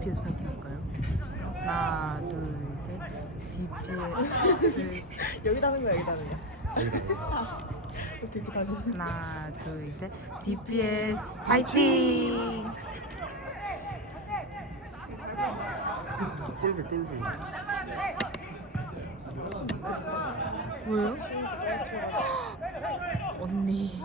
DPS 파이팅 할까요? 하나, 둘, 셋. DPS 여기다 하는 거야 여기다 하는 거야 오케이 이렇게 다시 하나, 둘, 셋. DPS 파이팅! 뜰게 뜰게. 왜요? 언니.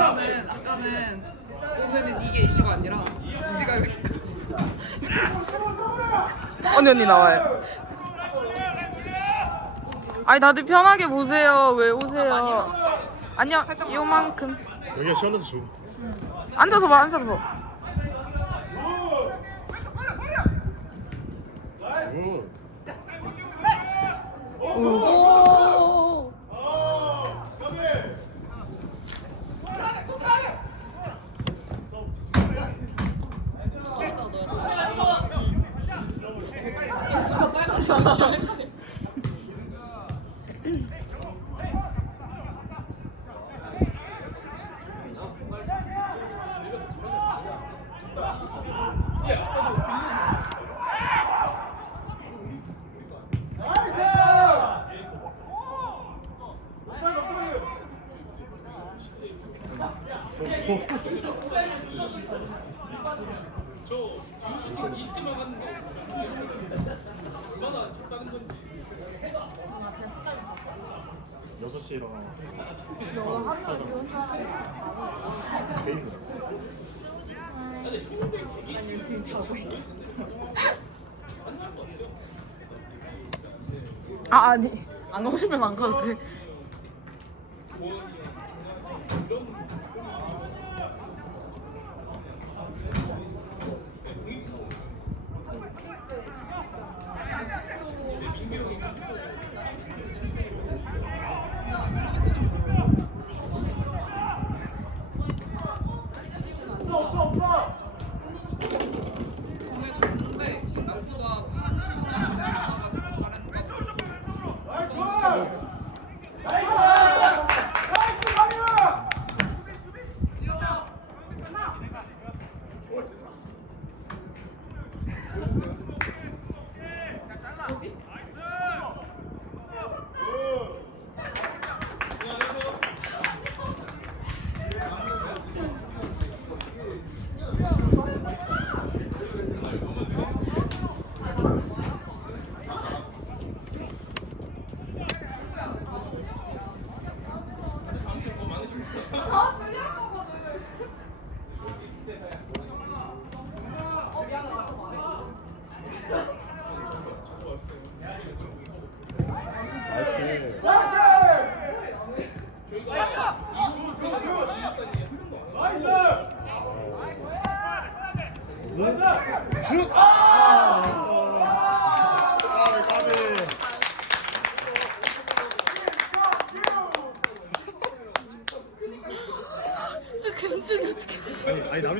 아까는 아까는 오늘은 이게 이슈가 아니라 지가 여기까지 언니 언니 나와요. 아니 다들 편하게 보세요. 왜 오세요? 아니요 요만큼. 여기가 시원해서 좋아. 앉아서 봐 앉아서 봐. 오. 오 여섯 시에 일어나. 매일 그래. 난 열심히 자고 있어 아 아니 안 가고 싶으면 안 가도 돼.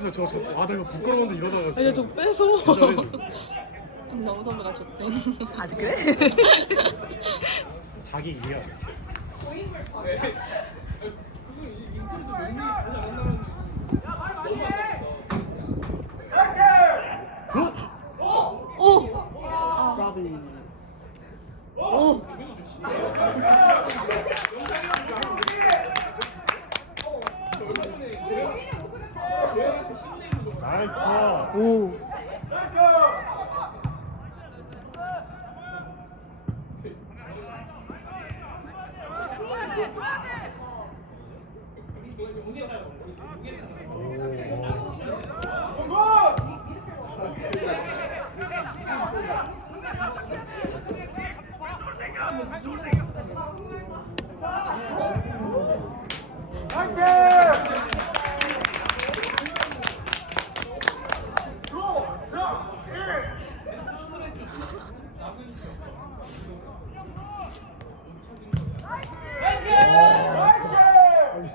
진짜 저 자꾸 아 내가 부끄러운데 이러다가 아니야 좀 빼서. 너무 선배가 좋대. 아직 그래? 자기 이해야 오. 나이 스파 오.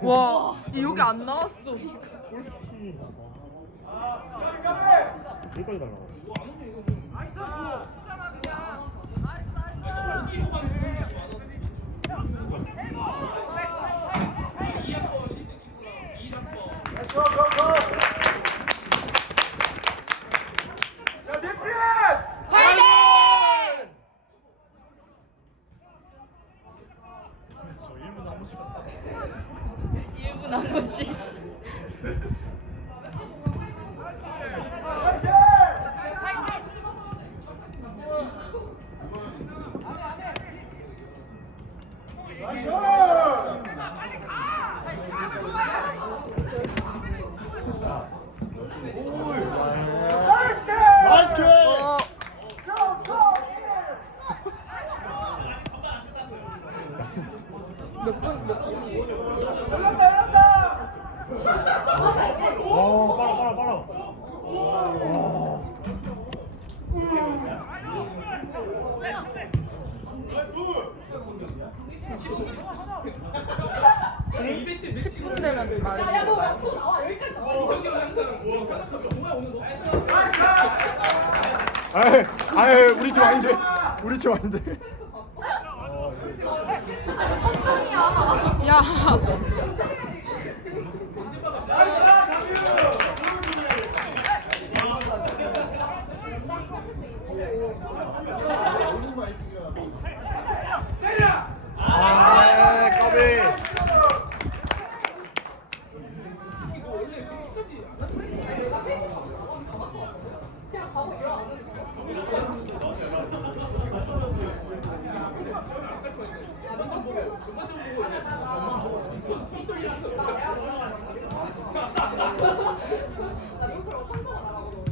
와 여기 안 나왔어. 여기까지 날라가 저 1분에 한 번씩 한다 1분 한 번씩. 나이스 킥! 어. 어 빨라 빨라 빨라 십 10분 되면 말해볼까요? 아이 아이 우리 팀 아닌데 우리 팀 아닌데 야. 나 너처럼 성공을 안 하고도.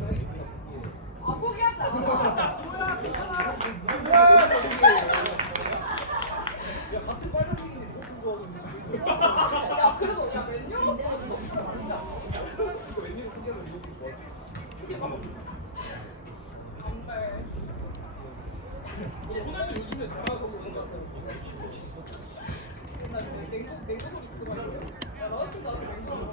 냉동 냉동 야 나같은 거 냉동.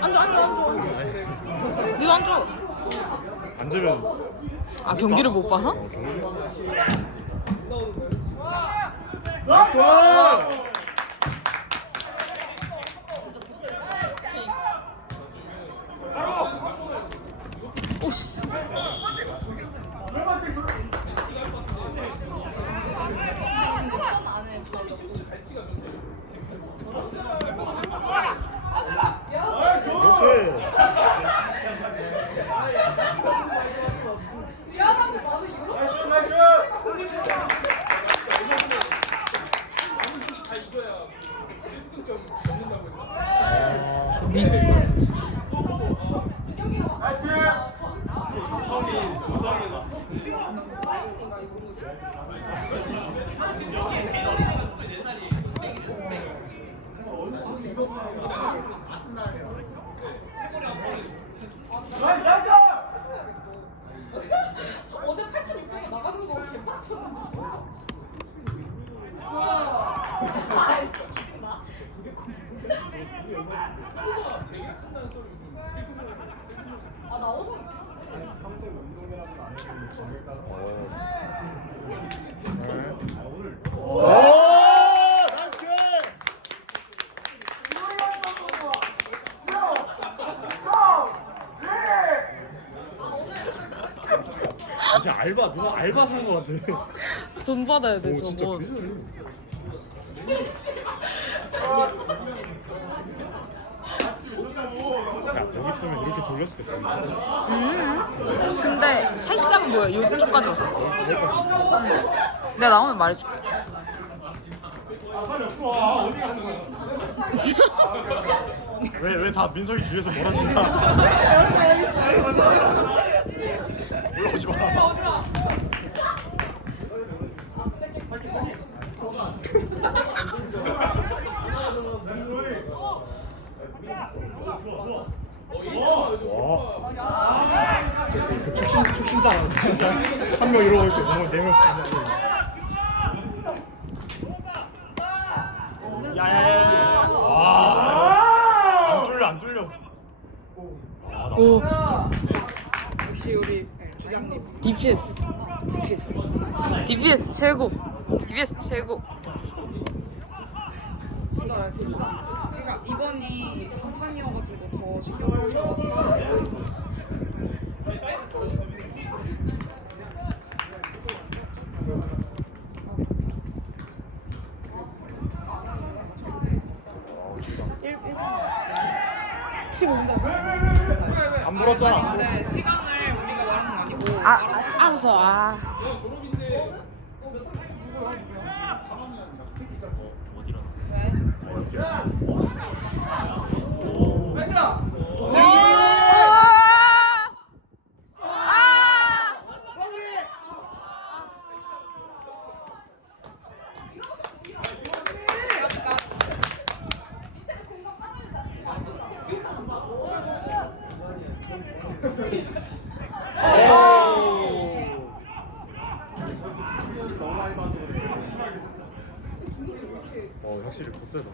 앉아 앉아 앉아. 네가 앉아. 앉으면 아 경기를 못 봐서? 어, 경기 나이스 골! 오씨. Oh, 알바 누가 알바 산거 같아. 돈 받아야 돼 오 진짜 저거. 개 잘해. 야 여기 있으면 이렇게 돌렸을 때 음. 근데 살짝은 보여. 이쪽까지 왔을 때. 내가 나오면 말해줄게. 왜왜 다 민석이 주위에서 멀어지냐? 올라오지 마. 와. 그, 그 축신 축신자라 축신자 한 명 이러고 있고 너무 네 명씩 야야야. 와. 안 뚫려 안 뚫려. 아, 나 오. 주장님. DPS. DPS. DPS 최고. DPS 최고. 진짜 진짜. 그러니까 이번이 방판이어가지고 더 신경. 왜왜 안 물었잖아, 근데 시간을 아니고 아, 알아서 알았어. 아. 어 확실히 거세다.